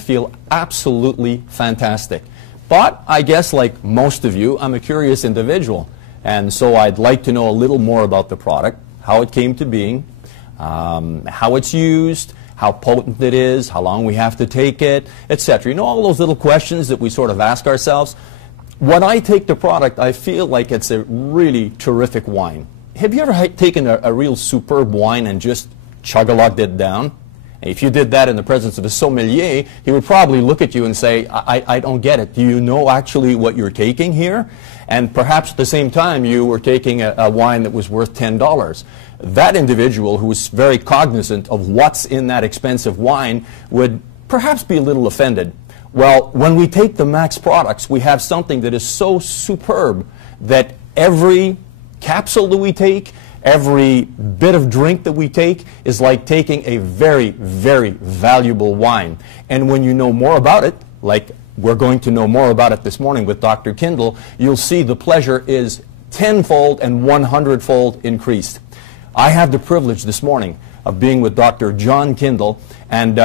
feel absolutely fantastic. But I guess like most of you, I'm a curious individual. And so I'd like to know a little more about the product, how it came to being, how it's used, how potent it is, how long we have to take it, etc. You know, all those little questions that we sort of ask ourselves. When I take the product, I feel like it's a really terrific wine. Have you ever taken a real superb wine and just chug-a-lugged it down? And if you did that in the presence of a sommelier, he would probably look at you and say, I don't get it. Do you know actually what you're taking here? And perhaps at the same time you were taking a wine that was worth $10. That individual who was very cognizant of what's in that expensive wine would perhaps be a little offended. Well, when we take the Max products, we have something that is so superb that every capsule that we take, every bit of drink that we take is like taking a very, very valuable wine. And when you know more about it, like we're going to know more about it this morning with Dr. Kindle, you'll see the pleasure is tenfold and 100-fold increased. I have the privilege this morning of being with Dr. John Kindle, and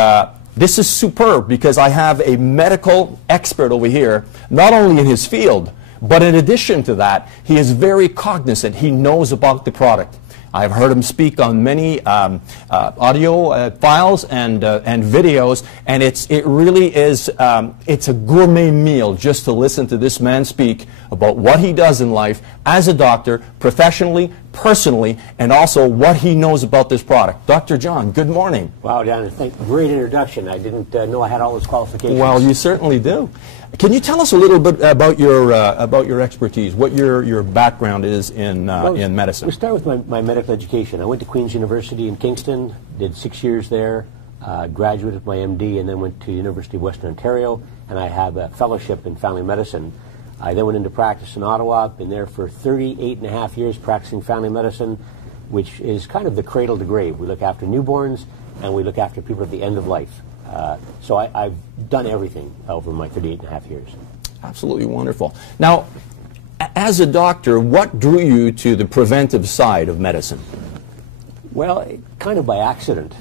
this is superb because I have a medical expert over here, not only in his field, but in addition to that, he is very cognizant. He knows about the product. I've heard him speak on many audio files and videos, and it really is it's a gourmet meal just to listen to this man speak about what he does in life as a doctor, professionally, personally, and also what he knows about this product. Dr. John, good morning. Wow, John, great introduction. I didn't know I had all those qualifications. Well, you certainly do. Can you tell us a little bit about your expertise, what your background is in medicine? We'll start with my medical education. I went to Queen's University in Kingston, did 6 years there, graduated with my MD, and then went to University of Western Ontario, and I have a fellowship in family medicine. I then went into practice in Ottawa, been there for 38.5 years practicing family medicine, which is kind of the cradle to grave. We look after newborns, and we look after people at the end of life. So I've done everything over my 38.5 years. Absolutely wonderful. Now, as a doctor, what drew you to the preventive side of medicine? Well, kind of by accident,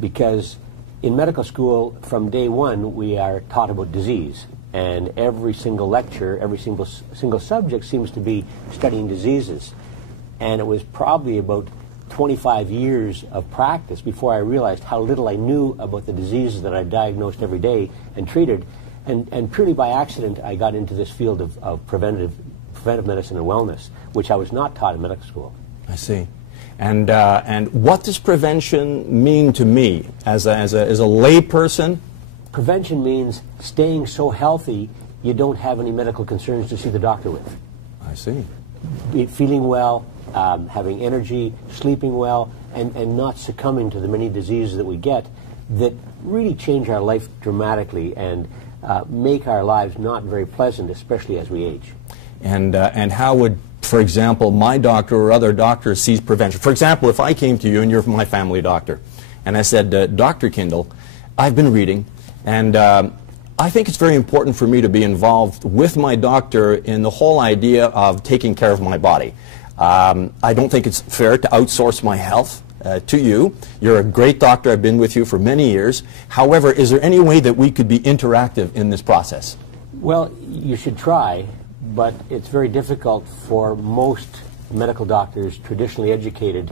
because in medical school, from day one, we are taught about disease. And every single lecture, every single subject seems to be studying diseases. And it was probably about 25 years of practice before I realized how little I knew about the diseases that I diagnosed every day and treated. And purely by accident, I got into this field of preventive medicine and wellness, which I was not taught in medical school. I see. And what does prevention mean to me as a lay person? Prevention means staying so healthy you don't have any medical concerns to see the doctor with. I see. Feeling well, having energy, sleeping well, and not succumbing to the many diseases that we get that really change our life dramatically and make our lives not very pleasant, especially as we age. And how would, for example, my doctor or other doctors see prevention? For example, if I came to you and you're my family doctor, and I said, Dr. Kindle, I've been reading, and I think it's very important for me to be involved with my doctor in the whole idea of taking care of my body. I don't think it's fair to outsource my health to you. You're a great doctor. I've been with you for many years. However, is there any way that we could be interactive in this process? Well, you should try, but it's very difficult for most medical doctors, traditionally educated,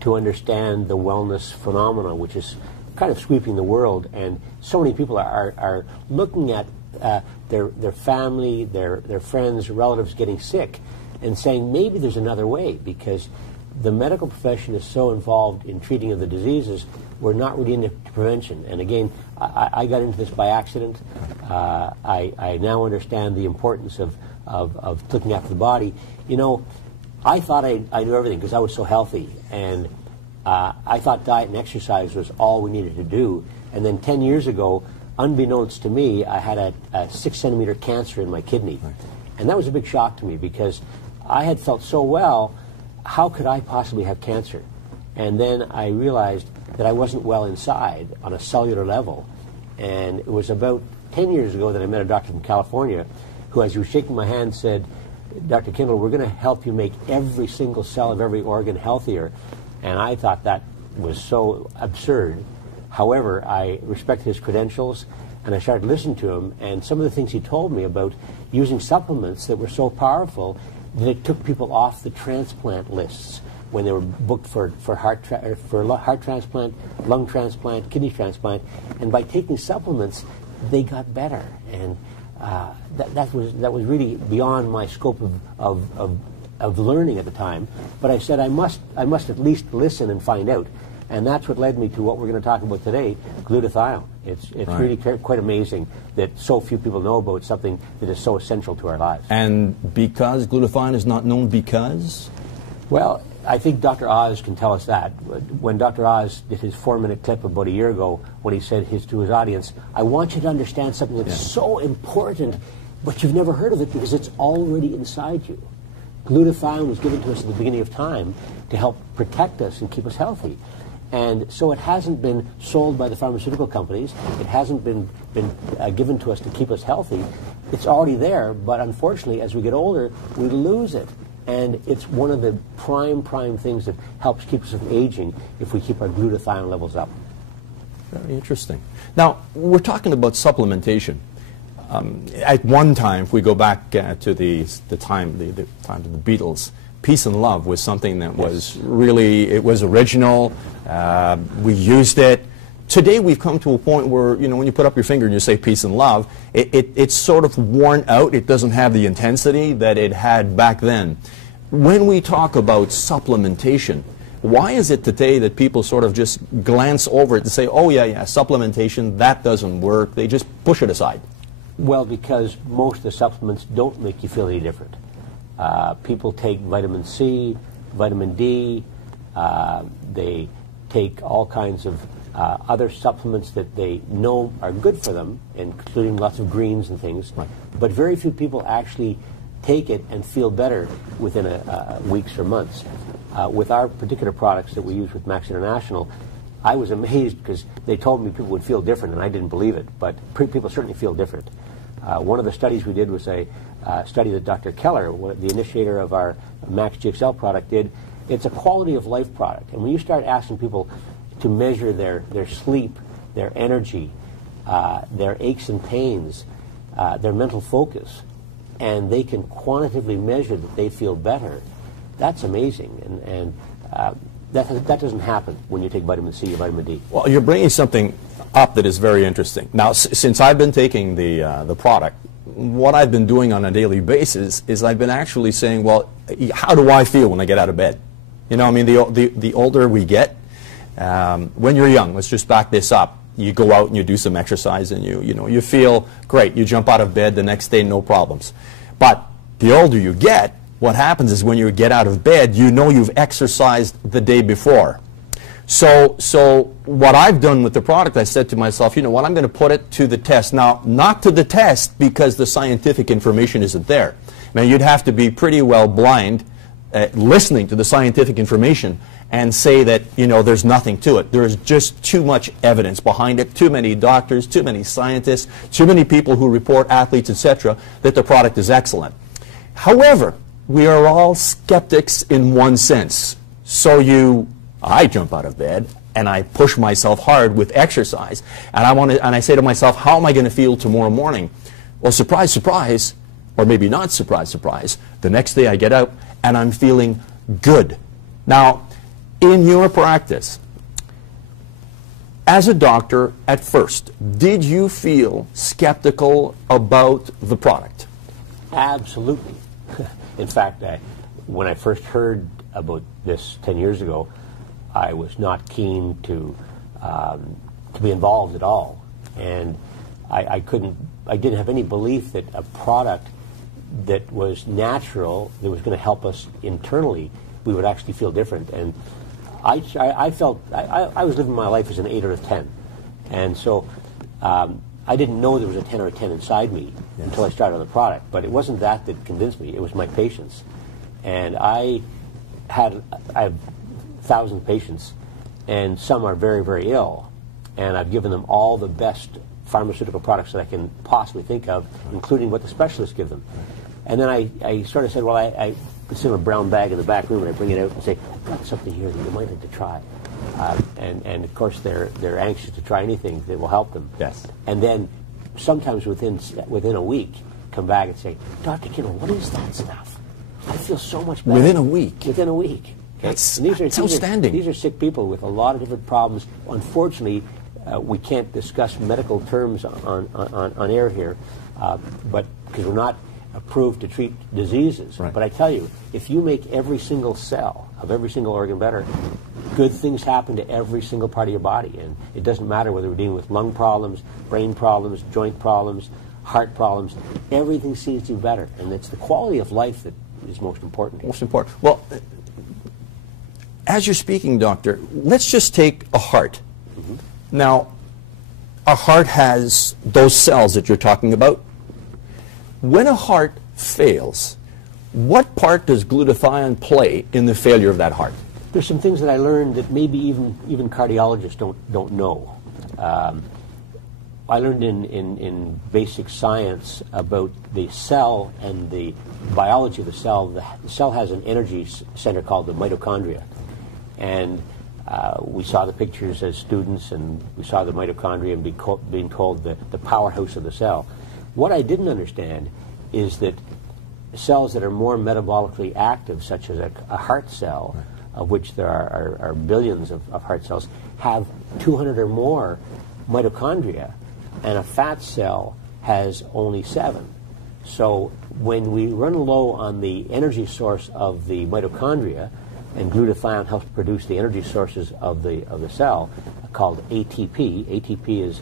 to understand the wellness phenomena, which is kind of sweeping the world. And so many people are looking at their family, their friends, relatives getting sick, and saying maybe there's another way, because the medical profession is so involved in treating of the diseases, we're not really into prevention. And again, I got into this by accident. I now understand the importance of looking after the body. You know, I thought I knew everything because I was so healthy, and I thought diet and exercise was all we needed to do. And then 10 years ago, unbeknownst to me, I had a 6-centimeter cancer in my kidney. Right. And that was a big shock to me because I had felt so well. How could I possibly have cancer? And then I realized that I wasn't well inside on a cellular level. And it was about 10 years ago that I met a doctor from California who, as he was shaking my hand, said, Dr. Kindle, we're going to help you make every single cell of every organ healthier. And I thought that was so absurd. However, I respected his credentials, And I started listening to him, and some of the things he told me about using supplements that were so powerful that it took people off the transplant lists when they were booked for heart transplant, lung transplant, kidney transplant. And by taking supplements, they got better. And that was really beyond my scope of learning at the time. But I said I must at least listen and find out. And that's what led me to what we're going to talk about today, glutathione. It's right. Really quite amazing that so few people know about something that is so essential to our lives. And because glutathione is not known because? Well, I think Dr. Oz can tell us that. When Dr. Oz did his 4-minute clip about a year ago, when he said to his audience, I want you to understand something that's so important, but you've never heard of it because it's already inside you. Glutathione was given to us at the beginning of time to help protect us and keep us healthy. And so it hasn't been sold by the pharmaceutical companies. It hasn't been given to us to keep us healthy. It's already there, but unfortunately, as we get older, we lose it. And it's one of the prime things that helps keep us from aging if we keep our glutathione levels up. Very interesting. Now, we're talking about supplementation. At one time, if we go back to the time of the Beatles, peace and love was something that was really, it was original. We used it. Today we've come to a point where, you know, when you put up your finger and you say peace and love, it's sort of worn out. It doesn't have the intensity that it had back then. When we talk about supplementation, why is it today that people sort of just glance over it and say, oh yeah, supplementation, that doesn't work. They just push it aside? Well, because most of the supplements don't make you feel any different. People take vitamin C, vitamin D, they take all kinds of other supplements that they know are good for them, including lots of greens and things, but very few people actually take it and feel better within weeks or months. With our particular products that we use with Max International, I was amazed because they told me people would feel different, and I didn't believe it, but people certainly feel different. One of the studies we did was a study that Dr. Keller, the initiator of our Max GXL product, did. It's a quality of life product. And when you start asking people to measure their sleep, their energy, their aches and pains, their mental focus, and they can quantitatively measure that they feel better, that's amazing. And that doesn't happen when you take vitamin C or vitamin D. Well, you're bringing something up that is very interesting. Now, since I've been taking the product, what I've been doing on a daily basis is I've been actually saying, well, how do I feel when I get out of bed? You know, I mean, the older we get, when you're young, let's just back this up. You go out and you do some exercise and you feel great. You jump out of bed the next day, no problems. But the older you get, what happens is when you get out of bed, you know you've exercised the day before. So what I've done with the product, I said to myself, you know what, I'm going to put it to the test. Now, not to the test because the scientific information isn't there. Now, you'd have to be pretty well blind listening to the scientific information and say that, you know, there's nothing to it. There's just too much evidence behind it, too many doctors, too many scientists, too many people who report, athletes, etc., that the product is excellent. However, we are all skeptics in one sense. So I jump out of bed and I push myself hard with exercise, and I say to myself, how am I going to feel tomorrow morning? Well, surprise, surprise, or maybe not surprise, surprise, the next day I get up and I'm feeling good. Now, in your practice, as a doctor at first, did you feel skeptical about the product? Absolutely. In fact, when I first heard about this 10 years ago, I was not keen to be involved at all, and I didn't have any belief that a product that was natural, that was going to help us internally, we would actually feel different. And I felt I was living my life as an 8 or a 10, and so I didn't know there was a 10 or a 10 inside me until I started on the product. But it wasn't that convinced me; it was my patients, and I have 1,000 patients, and some are very, very ill, and I've given them all the best pharmaceutical products that I can possibly think of, including what the specialists give them. And then I sort of said, well, I put in a brown bag in the back room, and I bring it out and say, I've got something here that you might like to try. And of course, they're anxious to try anything that will help them. Yes. And then sometimes within a week, come back and say, Dr. Kindle, what is that stuff? I feel so much better. Within a week? Within a week. Okay? That's outstanding. These are sick people with a lot of different problems. Unfortunately, we can't discuss medical terms on air here, but because we're not approved to treat diseases. Right. But I tell you, if you make every single cell of every single organ better, good things happen to every single part of your body. And it doesn't matter whether we're dealing with lung problems, brain problems, joint problems, heart problems. Everything seems to be better. And it's the quality of life that is most important here. Most important. Well, as you're speaking, doctor, let's just take a heart. Mm-hmm. Now, a heart has those cells that you're talking about. When a heart fails, what part does glutathione play in the failure of that heart? There's some things that I learned that maybe even cardiologists don't know. I learned in basic science about the cell and the biology of the cell. The cell has an energy center called the mitochondria. And we saw the pictures as students, and we saw the mitochondria being called the powerhouse of the cell. What I didn't understand is that cells that are more metabolically active, such as a heart cell, of which there are billions of heart cells, have 200 or more mitochondria, and a fat cell has only 7. So when we run low on the energy source of the mitochondria, and glutathione helps produce the energy sources of the cell, called ATP. ATP is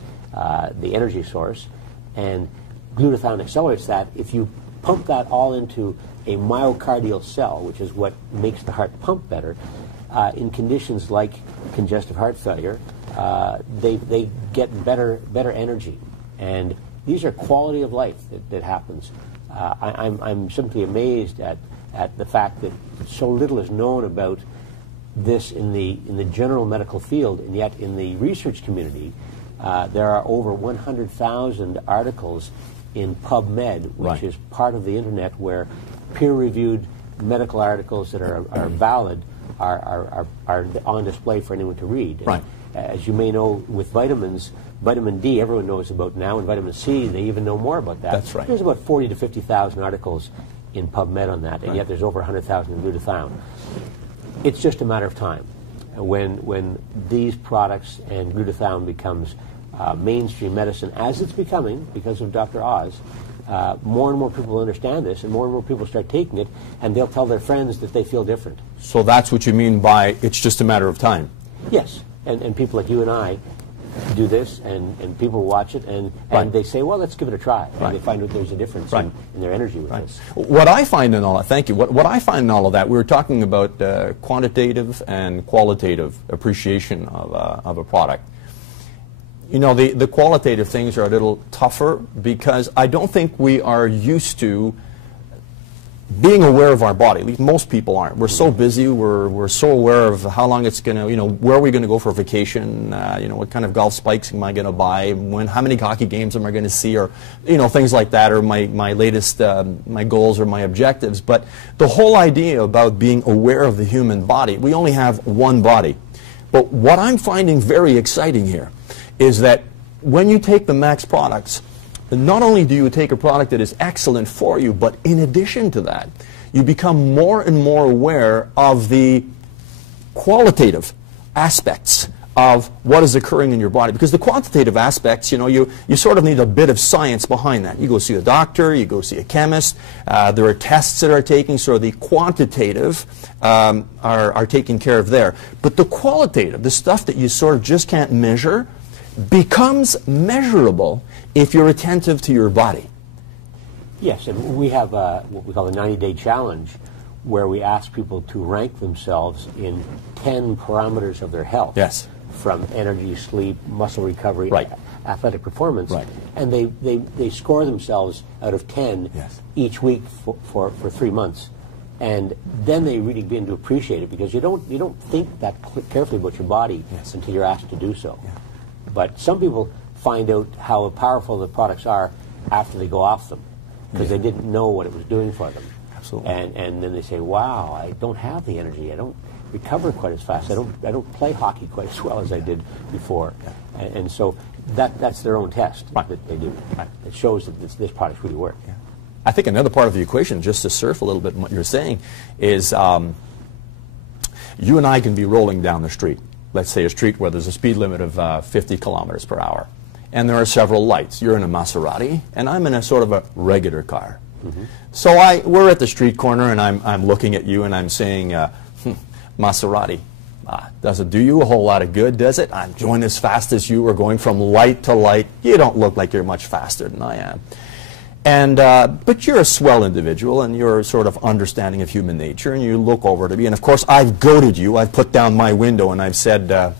the energy source, and glutathione accelerates that. If you pump that all into a myocardial cell, which is what makes the heart pump better, in conditions like congestive heart failure, they get better energy. And these are quality of life that happens. I'm simply amazed at the fact that so little is known about this in the general medical field, and yet in the research community, there are over 100,000 articles in PubMed, which is part of the internet where peer-reviewed medical articles that are valid are on display for anyone to read. Right. As you may know, with vitamins, vitamin D everyone knows about now, and vitamin C, they even know more about that. That's right. There's about 40 to 50,000 articles in PubMed on that, and yet there's over 100,000 in glutathione. It's just a matter of time when these products and glutathione becomes mainstream medicine, as it's becoming because of Dr. Oz. More and more people understand this, and more people start taking it, and they'll tell their friends that they feel different. So that's what you mean by it's just a matter of time? Yes, and people like you and I do this, and people watch it, and they say, well, let's give it a try, and they find out there's a difference in their energy with this. What I find in all that, thank you, what I find in all of that, we were talking about quantitative and qualitative appreciation of a product. You know, the qualitative things are a little tougher because I don't think we are used to being aware of our body. At least most people aren't. We're so busy, we're so aware of how long it's going to, you know, where are we going to go for vacation, you know, what kind of golf spikes am I going to buy, how many hockey games am I going to see, or, you know, things like that, or my latest, my goals or my objectives. But the whole idea about being aware of the human body, we only have one body. But what I'm finding very exciting here is that when you take the Max products, not only do you take a product that is excellent for you, but in addition to that, you become more and more aware of the qualitative aspects of what is occurring in your body. Because the quantitative aspects, you know, you sort of need a bit of science behind that. You go see a doctor, you go see a chemist, there are tests that are taken, so the quantitative are taken care of there. But the qualitative, the stuff that you sort of just can't measure, becomes measurable if you're attentive to your body. Yes, and we have what we call a 90-day challenge, where we ask people to rank themselves in 10 parameters of their health. Yes. From energy, sleep, muscle recovery, athletic performance. Right. And they score themselves out of 10 each week for 3 months. And then they really begin to appreciate it, because you don't think that carefully about your body until you're asked to do so. Yeah. But some people find out how powerful the products are after they go off them, because they didn't know what it was doing for them. Absolutely. And then they say, wow, I don't have the energy. I don't recover quite as fast. I don't play hockey quite as well as I did before. Yeah. And so that's their own test Right. that they do. Right. It shows that this products really work. Yeah. I think another part of the equation, just to surf a little bit what you're saying, is you and I can be rolling down the street. Let's say a street where there's a speed limit of 50 kilometers per hour. And there are several lights. You're in a Maserati, and I'm in a sort of a regular car. Mm-hmm. So we're at the street corner, and I'm looking at you, and I'm saying, Maserati, does it do you a whole lot of good, does it? I'm going as fast as you. We're going from light to light. You don't look like you're much faster than I am. And, but you're a swell individual, and you're sort of understanding of human nature, and you look over to me, and of course I've goaded you. I've put down my window, and I've said,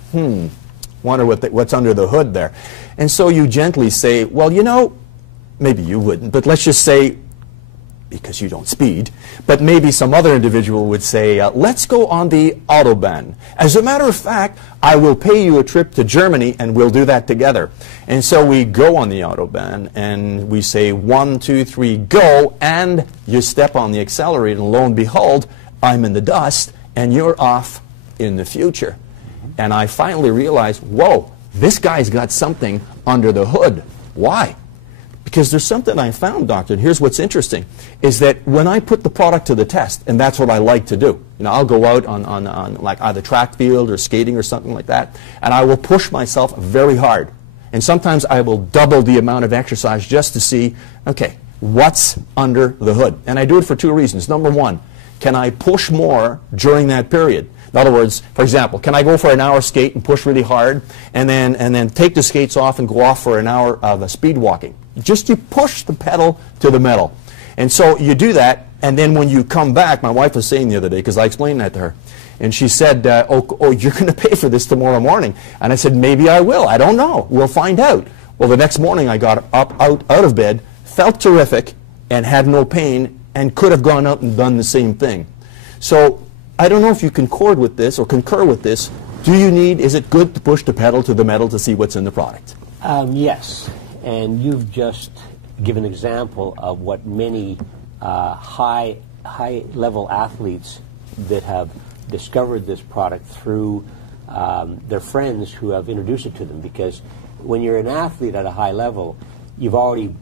wonder what's under the hood there. And so you gently say, well, you know, maybe you wouldn't, but let's just say, because you don't speed, but maybe some other individual would say, let's go on the Autobahn. As a matter of fact, I will pay you a trip to Germany, and we'll do that together. And so we go on the Autobahn, and we say 1, 2, 3, go, and you step on the accelerator, and lo and behold, I'm in the dust, and you're off in the future. And I finally realized, whoa, this guy's got something under the hood. Why? Because there's something I found, doctor, and here's what's interesting, is that when I put the product to the test, and that's what I like to do, you know, I'll go out on like either track field or skating or something like that, and I will push myself very hard. And sometimes I will double the amount of exercise just to see, okay, what's under the hood? And I do it for two reasons. Number one, can I push more during that period? In other words, for example, can I go for an hour skate and push really hard, and then take the skates off and go off for an hour of speed walking? Just you push the pedal to the metal. And so you do that, and then when you come back, my wife was saying the other day, because I explained that to her, and she said, oh, you're going to pay for this tomorrow morning. And I said, maybe I will. I don't know. We'll find out. Well, the next morning I got up out of bed, felt terrific, and had no pain, and could have gone out and done the same thing. So I don't know if you concord with this or concur with this. Is it good to push the pedal to the metal to see what's in the product? Yes. And you've just given an example of what many high-level athletes that have discovered this product through their friends who have introduced it to them. Because when you're an athlete at a high level, you've already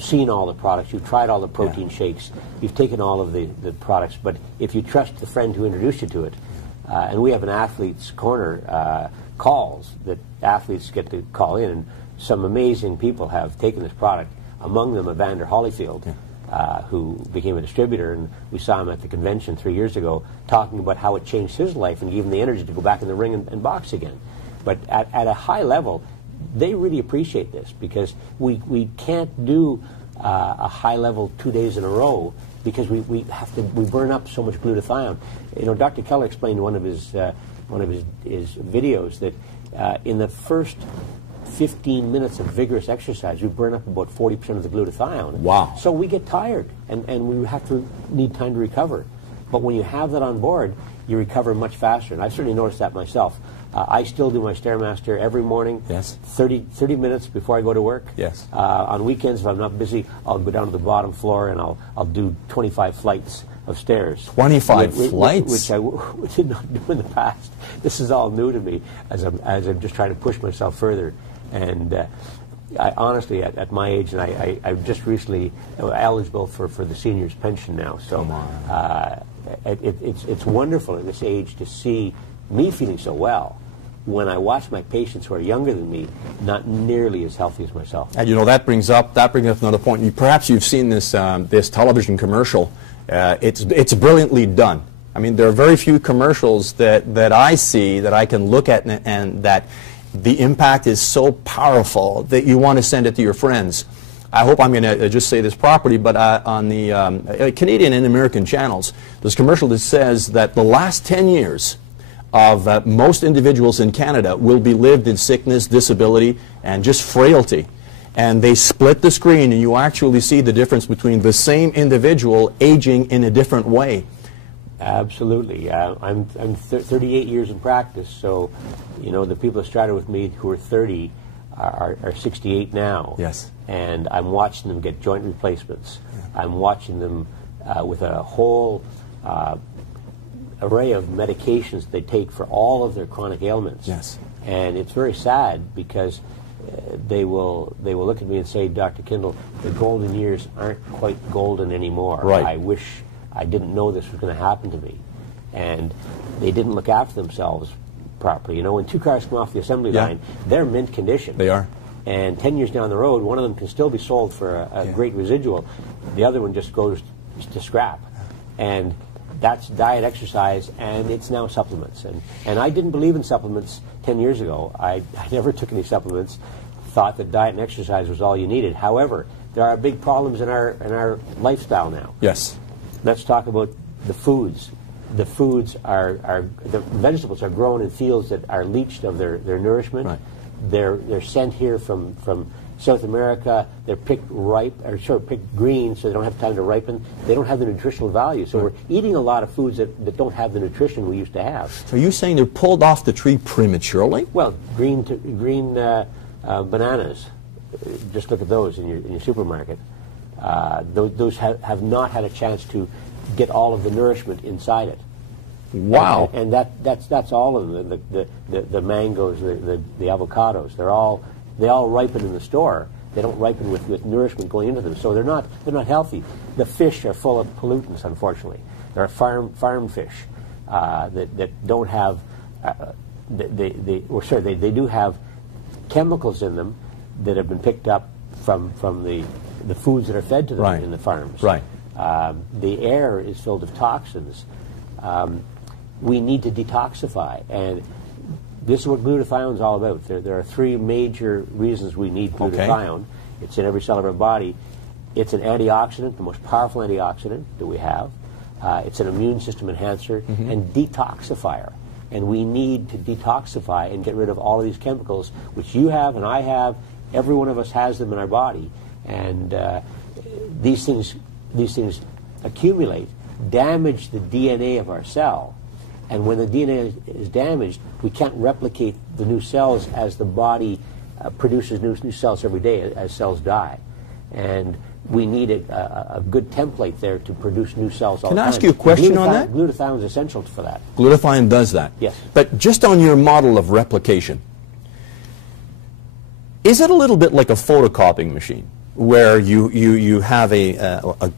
seen all the products, you've tried all the protein shakes, you've taken all of the products, but if you trust the friend who introduced you to it, and we have an athlete's corner calls that athletes get to call in, and some amazing people have taken this product, among them Evander Holyfield, who became a distributor, and we saw him at the convention 3 years ago talking about how it changed his life and gave him the energy to go back in the ring and box again. But at a high level, they really appreciate this, because we can't do a high level 2 days in a row because we burn up so much glutathione. You know, Dr. Keller explained in one of his videos that in the first 15 minutes of vigorous exercise, we burn up about 40% of the glutathione. Wow. So we get tired, and we need time to recover. But when you have that on board, you recover much faster. And I've certainly noticed that myself. I still do my Stairmaster every morning, yes. 30 minutes before I go to work. Yes. On weekends, if I'm not busy, I'll go down to the bottom floor and I'll do 25 flights of stairs. 25 flights? Which I did not do in the past. This is all new to me as I'm just trying to push myself further. And I honestly, at my age, and I've just recently eligible for the seniors' pension now. So it's wonderful at this age to see me feeling so well when I watch my patients who are younger than me not nearly as healthy as myself. And you know, that brings up another point. Perhaps you've seen this this television commercial. It's brilliantly done. I mean, there are very few commercials that I see that I can look at and that the impact is so powerful that you want to send it to your friends. I hope I'm going to just say this properly, but on the Canadian and American channels, there's a commercial that says that the last 10 years of most individuals in Canada will be lived in sickness, disability, and just frailty. And they split the screen, and you actually see the difference between the same individual aging in a different way. Absolutely. I'm 38 years in practice, so you know the people that started with me who are 30 are 68 now. Yes. And I'm watching them get joint replacements. Yeah. I'm watching them with a whole array of medications they take for all of their chronic ailments. Yes. And it's very sad because they will look at me and say, Dr. Kindle, the golden years aren't quite golden anymore. Right. I wish I didn't know this was going to happen to me. And they didn't look after themselves properly. You know, when 2 cars come off the assembly line, they're mint condition. They are. And 10 years down the road, one of them can still be sold for a great residual. The other one just goes to scrap. And that's diet, exercise, and it's now supplements. And I didn't believe in supplements 10 years ago. I never took any supplements, thought that diet and exercise was all you needed. However, there are big problems in our lifestyle now. Yes. Let's talk about the foods. The foods the vegetables are grown in fields that are leached of their nourishment. Right. They're sent here from South America. They're picked picked green, so they don't have time to ripen. They don't have the nutritional value. So we're eating a lot of foods that don't have the nutrition we used to have. So you're saying they're pulled off the tree prematurely? Well, green bananas. Just look at those in your supermarket. Those have not had a chance to get all of the nourishment inside it. Wow. And that's all of them. The mangoes, the avocados. They all ripen in the store. They don't ripen with nourishment going into them, so they're not healthy. The fish are full of pollutants, unfortunately. There are farm fish that don't have they do have chemicals in them that have been picked up from the foods that are fed to them in the farms. Right. The air is filled with toxins. We need to detoxify, and this is what glutathione is all about. There are 3 major reasons we need glutathione. Okay. It's in every cell of our body. It's an antioxidant, the most powerful antioxidant that we have. It's an immune system enhancer and detoxifier. And we need to detoxify and get rid of all of these chemicals, which you have and I have. Every one of us has them in our body. And these things accumulate, damage the DNA of our cell. And when the DNA is damaged, we can't replicate the new cells as the body produces new cells every day as cells die. And we need a good template there to produce new cells all the time. Can I ask you a question on that? Glutathione is essential for that. Glutathione does that? Yes. But just on your model of replication, is it a little bit like a photocopying machine where you have a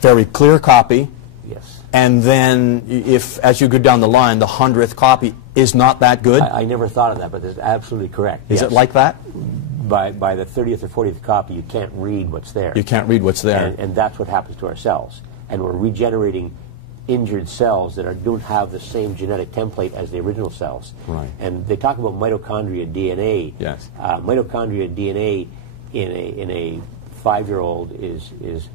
very clear copy? Yes. And then if, as you go down the line, the 100th copy is not that good? I never thought of that, but that's absolutely correct. Is it like that? By the 30th or 40th copy, you can't read what's there. You can't read what's there. And that's what happens to our cells. And we're regenerating injured cells that don't have the same genetic template as the original cells. Right. And they talk about mitochondria DNA. Yes. Mitochondria DNA in a 5-year-old is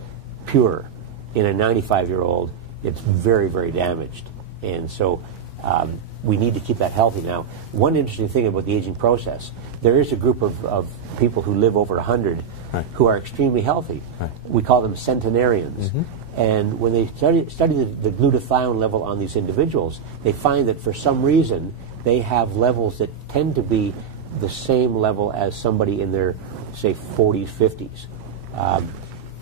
pure. In a 95-year-old, it's very, very damaged. And so we need to keep that healthy. Now, one interesting thing about the aging process, there is a group of people who live over 100 who are extremely healthy. Right. We call them centenarians. And when they study the glutathione level on these individuals, they find that for some reason they have levels that tend to be the same level as somebody in their, say, 40s, 50s.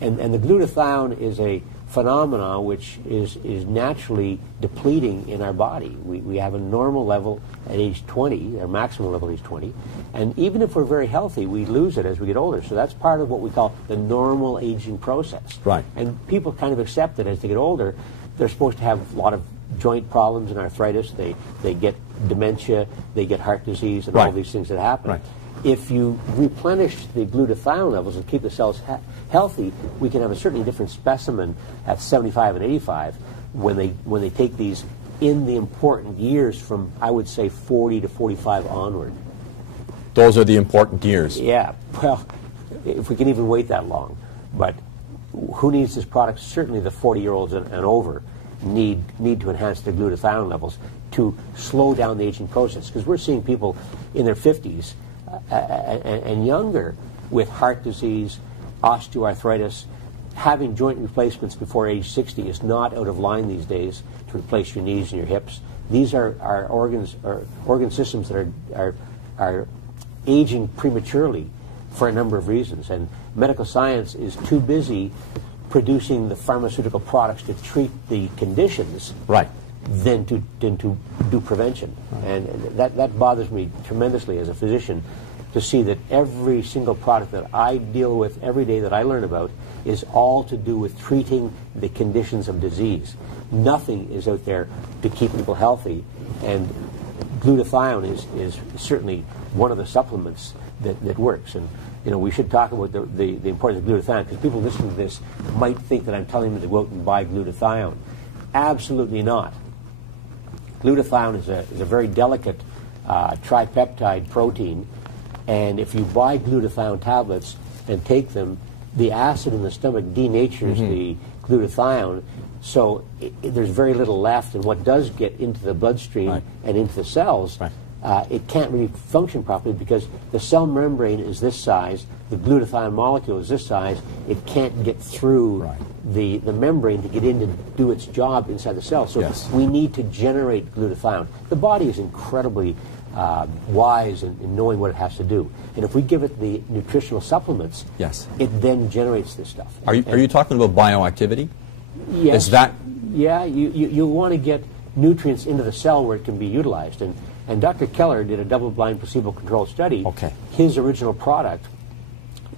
And the glutathione is a phenomena which is naturally depleting in our body. We have a normal level at age 20, our maximum level at age 20, and even if we're very healthy, we lose it as we get older. So that's part of what we call the normal aging process. Right. And people kind of accept that as they get older, they're supposed to have a lot of joint problems and arthritis. They get dementia, they get heart disease, and all these things that happen. Right. If you replenish the glutathione levels and keep the cells healthy, we can have a certainly different specimen at 75 and 85 when they take these in the important years from, I would say, 40 to 45 onward. Those are the important years. Yeah, well, if we can even wait that long. But who needs this product? Certainly the 40-year-olds and over need to enhance their glutathione levels to slow down the aging process. Because we're seeing people in their 50s and younger with heart disease, osteoarthritis. Having joint replacements before age 60 is not out of line these days to replace your knees and your hips. These are organ systems that are aging prematurely for a number of reasons, and medical science is too busy producing the pharmaceutical products to treat the conditions than to do prevention. And that bothers me tremendously as a physician. to see that every single product that I deal with every day that I learn about is all to do with treating the conditions of disease. Nothing is out there to keep people healthy, and glutathione is certainly one of the supplements that works. And you know, we should talk about the importance of glutathione, because people listening to this might think that I'm telling them to go out and buy glutathione. Absolutely not. Glutathione is a very delicate tripeptide protein, and if you buy glutathione tablets and take them, the acid in the stomach denatures the glutathione, so there's very little left, and what does get into the bloodstream and into the cells, it can't really function properly because the cell membrane is this size, the glutathione molecule is this size, it can't get through the membrane to get in to do its job inside the cell. So we need to generate glutathione. The body is incredibly wise in knowing what it has to do. And if we give it the nutritional supplements, it then generates this stuff. Are you talking about bioactivity? Yes. Is that? Yeah, you want to get nutrients into the cell where it can be utilized. And Dr. Keller did a double-blind placebo-controlled study. His original product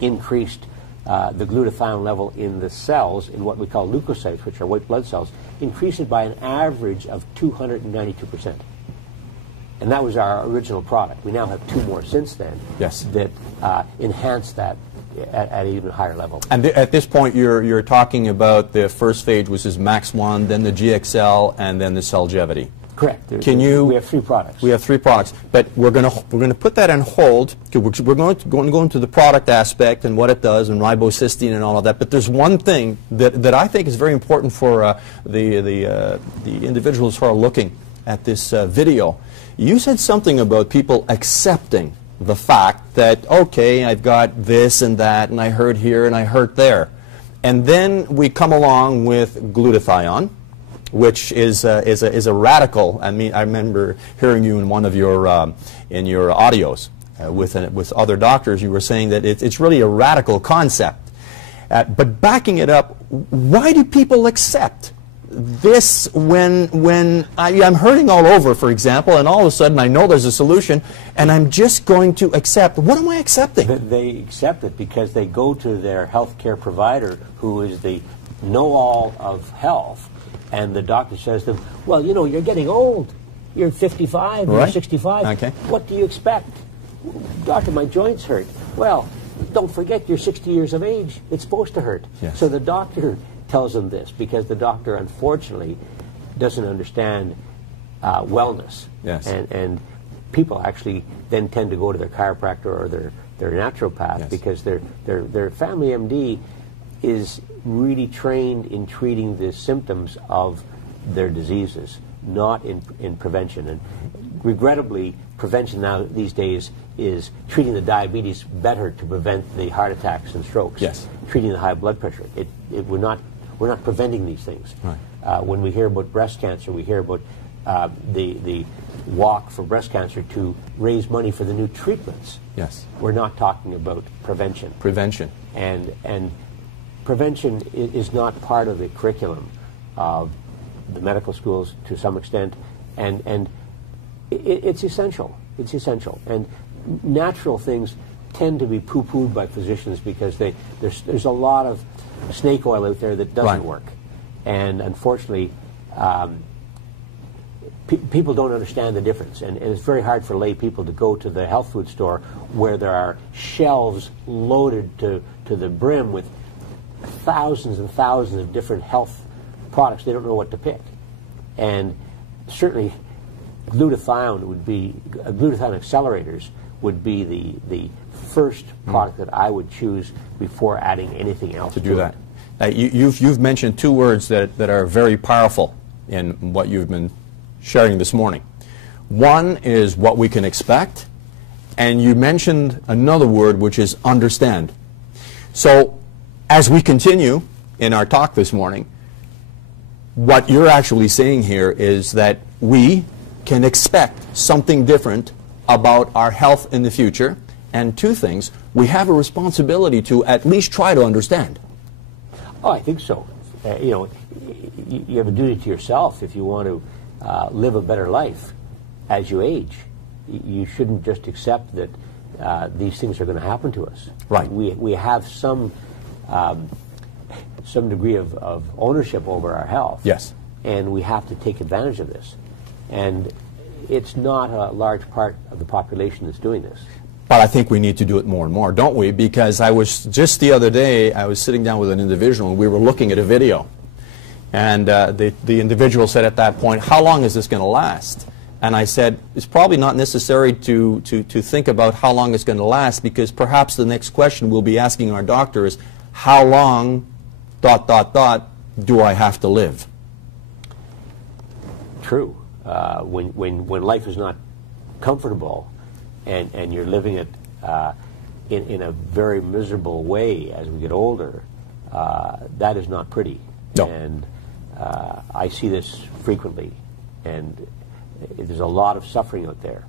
increased the glutathione level in the cells, in what we call leukocytes, which are white blood cells, increased it by an average of 292%. And that was our original product. We now have 2 more since then that enhance that at an even higher level. And at this point, you're talking about the first phase, which is Max 1, then the GXL, and then the Celgevity. Correct. We have 3 products. We have 3 products, but we're going to put that on hold. We're going to go into the product aspect and what it does, and RiboCeine and all of that. But there's one thing that I think is very important for the individuals who are looking at this video. You said something about people accepting the fact that, okay, I've got this and that, and I heard here and I heard there. And then we come along with glutathione, which is a radical. I mean, I remember hearing you in one of your audios with other doctors. You were saying that it's really a radical concept. But backing it up, why do people accept this when I'm hurting all over, for example, and all of a sudden I know there's a solution, and I'm just going to accept? What am I accepting? They accept it because they go to their health care provider, who is the know-all of health, and the doctor says to them, well, you know, you're getting old. You're 55, you're 65. Okay. What do you expect? Doctor, my joints hurt. Well, don't forget you're 60 years of age. It's supposed to hurt. So the doctor tells them this because the doctor, unfortunately, doesn't understand wellness. And people actually then tend to go to their chiropractor or their naturopath because their family MD is really trained in treating the symptoms of their diseases, not in prevention. And regrettably, prevention now these days is treating the diabetes better to prevent the heart attacks and strokes. Treating the high blood pressure. We're not preventing these things. When we hear about breast cancer, we hear about the walk for breast cancer to raise money for the new treatments. We're not talking about prevention. And prevention is not part of the curriculum of the medical schools to some extent, and it's essential. It's essential. And natural things tend to be poo-pooed by physicians because there's a lot of snake oil out there that doesn't work. And unfortunately, people don't understand the difference. And it's very hard for lay people to go to the health food store where there are shelves loaded to the brim with thousands and thousands of different health products. They don't know what to pick. And certainly glutathione accelerators would be the first product that I would choose before adding anything else to do that. Now, you've mentioned 2 words that are very powerful in what you've been sharing this morning. One is what we can expect, and you mentioned another word, which is understand. So as we continue in our talk this morning, what you're actually saying here is that we can expect something different about our health in the future, and 2 things, we have a responsibility to at least try to understand. Oh, I think so. You know, you have a duty to yourself if you want to live a better life as you age. You shouldn't just accept that these things are going to happen to us. Right. We have some degree of ownership over our health. Yes. And we have to take advantage of this. And it's not a large part of the population that's doing this. But I think we need to do it more and more, don't we? Because I was just the other day, I was sitting down with an individual and we were looking at a video. And the individual said at that point, how long is this going to last? And I said, it's probably not necessary to think about how long it's going to last, because perhaps the next question we'll be asking our doctor is, how long, ... do I have to live? True. When life is not comfortable and you're living it in a very miserable way as we get older, that is not pretty. No. And I see this frequently, and there's a lot of suffering out there.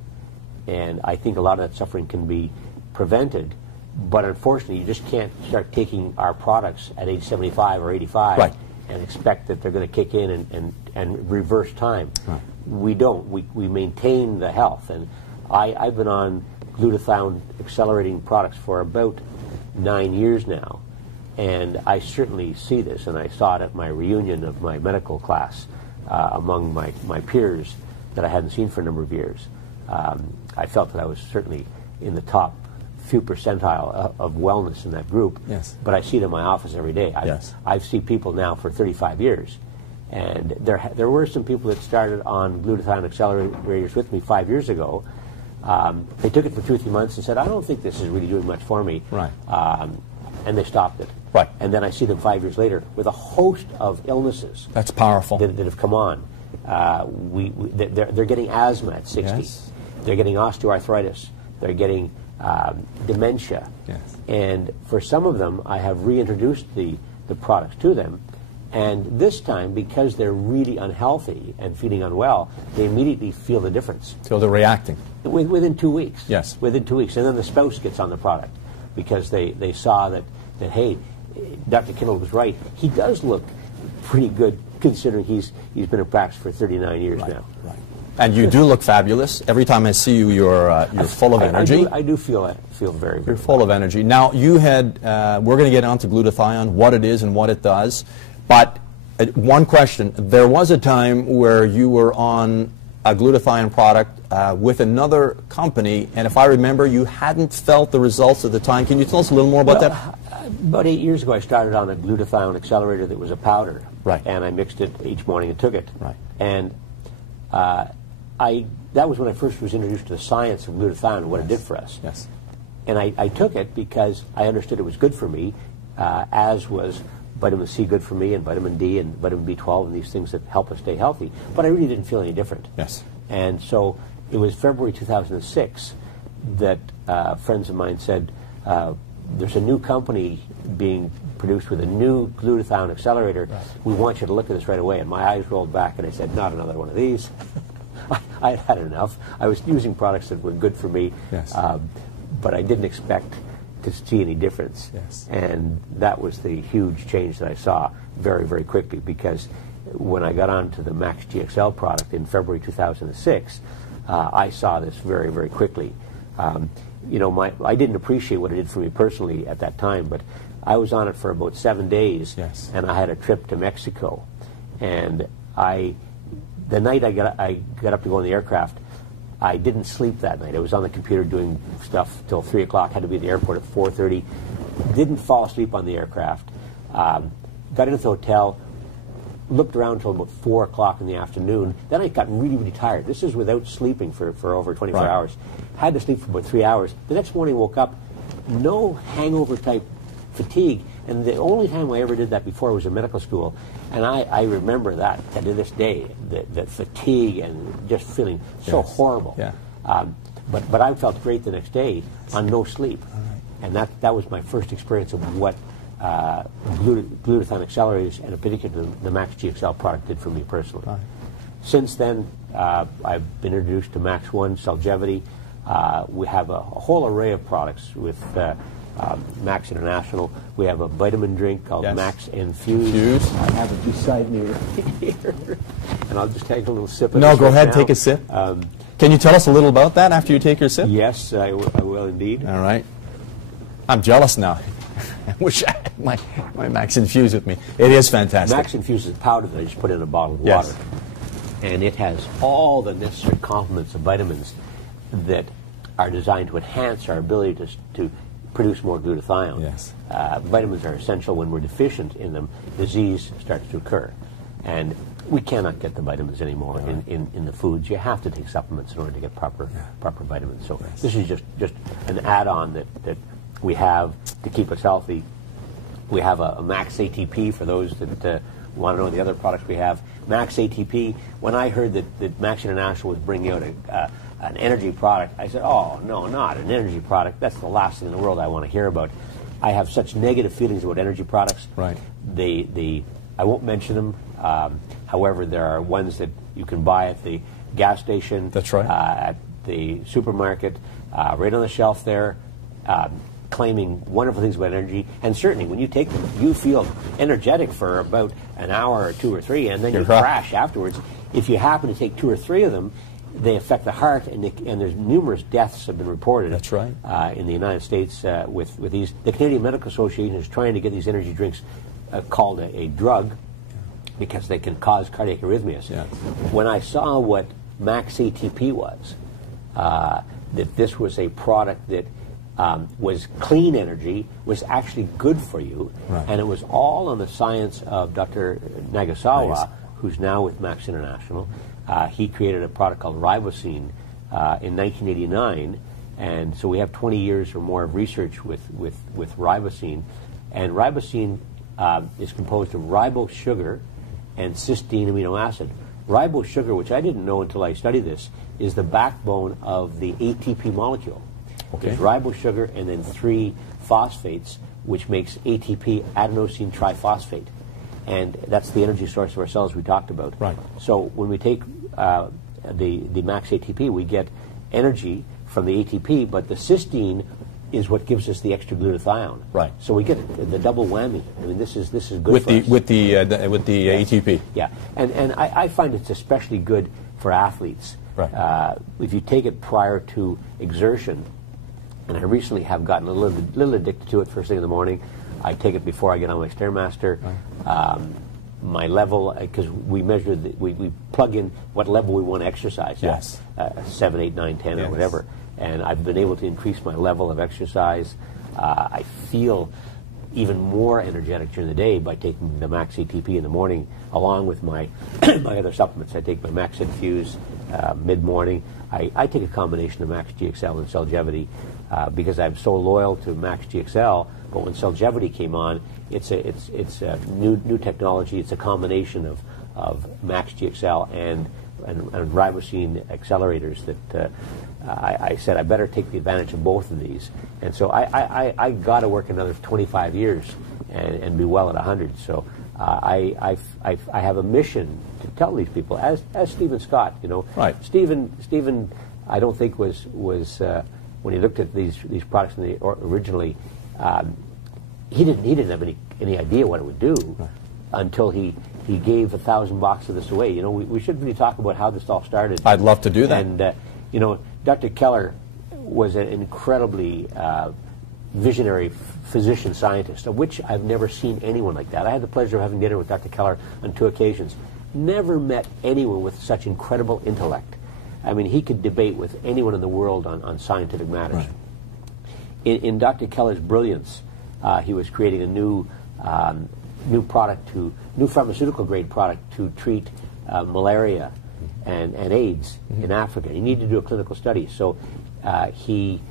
And I think a lot of that suffering can be prevented, but unfortunately you just can't start taking our products at age 75 or 85 right. and expect that they're going to kick in and reverse time. Right. We don't. We maintain the health. And I've been on glutathione accelerating products for about 9 years now, and I certainly see this, and I saw it at my reunion of my medical class among my peers that I hadn't seen for a number of years. I felt that I was certainly in the top few percentile of wellness in that group. Yes. But I see it in my office every day. Yes. I've seen people now for 35 years. And there were some people that started on glutathione accelerators with me 5 years ago. They took it for 2 or 3 months and said, I don't think this is really doing much for me. Right. And they stopped it. Right. And then I see them 5 years later with a host of illnesses. That's powerful. That have come on. They're getting asthma at 60. Yes. They're getting osteoarthritis. They're getting dementia. Yes. And for some of them, I have reintroduced the products to them. And this time, because they're really unhealthy and feeling unwell, they immediately feel the difference. So they're reacting. Within 2 weeks. Yes. Within 2 weeks. And then the spouse gets on the product because they saw that hey, Dr. Kindle was right. He does look pretty good considering he's been in practice for 39 years now. Right. And you do look fabulous. Every time I see you, you're full of energy. I do feel very, very You're full of energy. Now, you had, we're going to get on to glutathione, what it is and what it does. But one question, there was a time where you were on a glutathione product with another company, and if I remember, you hadn't felt the results at the time. Can you tell us a little more about that? About 8 years ago, I started on a glutathione accelerator that was a powder. Right. And I mixed it each morning and took it. Right. And that was when I first was introduced to the science of glutathione and what it did for us. Yes. And I took it because I understood it was good for me, as was vitamin C good for me, and vitamin D and vitamin B12 and these things that help us stay healthy. But I really didn't feel any different. Yes. And so it was February 2006 that friends of mine said, there's a new company being produced with a new glutathione accelerator. Right. We want you to look at this right away. And my eyes rolled back and I said, not another one of these. I had had enough. I was using products that were good for me, yes. But I didn't expect to see any difference. Yes. And that was the huge change that I saw very, very quickly, because when I got onto the Max GXL product in February 2006, I saw this very, very quickly. You know, I didn't appreciate what it did for me personally at that time, but I was on it for about 7 days, yes. and I had a trip to Mexico. And the night I got up to go on the aircraft, I didn't sleep that night. I was on the computer doing stuff till 3 o'clock, had to be at the airport at 4:30. Didn't fall asleep on the aircraft. Got into the hotel, looked around until about 4 o'clock in the afternoon. Then I got really, really tired. This is without sleeping for over 24 right. hours. Had to sleep for about 3 hours. The next morning woke up, no hangover type fatigue. And the only time I ever did that before was in medical school. And I remember that to this day, the fatigue and just feeling so yes. horrible. Yeah. But I felt great the next day on no sleep. All right. And that was my first experience of what glutathione accelerators, and in particular the Max GXL product, did for me personally. Right. Since then, I've been introduced to Max 1, Celgevity. We have a whole array of products with Max International. We have a vitamin drink called yes. Max Infuse. I have it beside me right here. And I'll just take a little sip of No, this go right ahead, now. take a sip. Can you tell us a little about that after you take your sip? Yes, I will indeed. All right. I'm jealous now. I wish I had my Max Infused with me. It is fantastic. Max Infused is powder that I just put in a bottle of Yes. water. And it has all the necessary complements of vitamins that are designed to enhance our ability to produce more glutathione. Yes. Vitamins are essential. When we're deficient in them, disease starts to occur. And we cannot get the vitamins anymore in the foods. You have to take supplements in order to get proper vitamins. So this is just an add-on that we have to keep us healthy. We have a Max ATP for those that want to know the other products we have. Max ATP, when I heard that Max International was bringing out an energy product, I said, oh, no, not an energy product. That's the last thing in the world I want to hear about. I have such negative feelings about energy products. Right. I won't mention them. However, there are ones that you can buy at the gas station. That's right. At the supermarket, right on the shelf there, claiming wonderful things about energy. And certainly, when you take them, you feel energetic for about an hour or 2 or 3, and then you crash afterwards. If you happen to take 2 or 3 of them, they affect the heart, and there's numerous deaths have been reported. That's right. In the United States with these. The Canadian Medical Association is trying to get these energy drinks called a drug because they can cause cardiac arrhythmias. Yeah. When I saw what Max ATP was, that this was a product that was clean energy, was actually good for you, and it was all on the science of Dr. Nagasawa, who's now with Max International. He created a product called RiboCeine in 1989, and so we have 20 years or more of research with RiboCeine. And RiboCeine is composed of ribose sugar and cysteine amino acid. Ribose sugar, which I didn't know until I studied this, is the backbone of the ATP molecule. Okay. There's ribose sugar and then 3 phosphates, which makes ATP, adenosine triphosphate. And that's the energy source of our cells we talked about. Right. So when we take the Max ATP, we get energy from the ATP, but the cysteine is what gives us the extra glutathione. Right. So we get the double whammy. I mean, this is good for us. With the ATP. Yeah, and I find it's especially good for athletes. Right. If you take it prior to exertion, and I recently have gotten a little addicted to it first thing in the morning. I take it before I get on my Stairmaster. My level, because we measure, we plug in what level we want to exercise. Yes. 7, 8, 9, 10, or whatever. And I've been able to increase my level of exercise. I feel even more energetic during the day by taking the Max ATP in the morning, along with my my other supplements. I take my Max Infuse mid-morning. I take a combination of Max GXL and Celgevity because I'm so loyal to Max GXL. But when Celgevity came on, it's a new technology. It's a combination of Max GXL and RiboCeine accelerators that I said I better take the advantage of both of these. And so I got to work another 25 years and be well at 100. So I have a mission to tell these people, as Stephen Scott, you know. Right. Stephen, I don't think was when he looked at these products originally, he didn't have any idea what it would do until he gave 1,000 boxes of this away. You know, we should really talk about how this all started. I'd love to do that. And you know, Dr. Keller was an incredibly visionary physician scientist, of which I've never seen anyone like that. I had the pleasure of having dinner with Dr. Keller on 2 occasions. Never met anyone with such incredible intellect. I mean, he could debate with anyone in the world on scientific matters. Right. In Dr. Keller's brilliance, he was creating a new pharmaceutical grade product to treat malaria and AIDS in Africa. He needed to do a clinical study. So his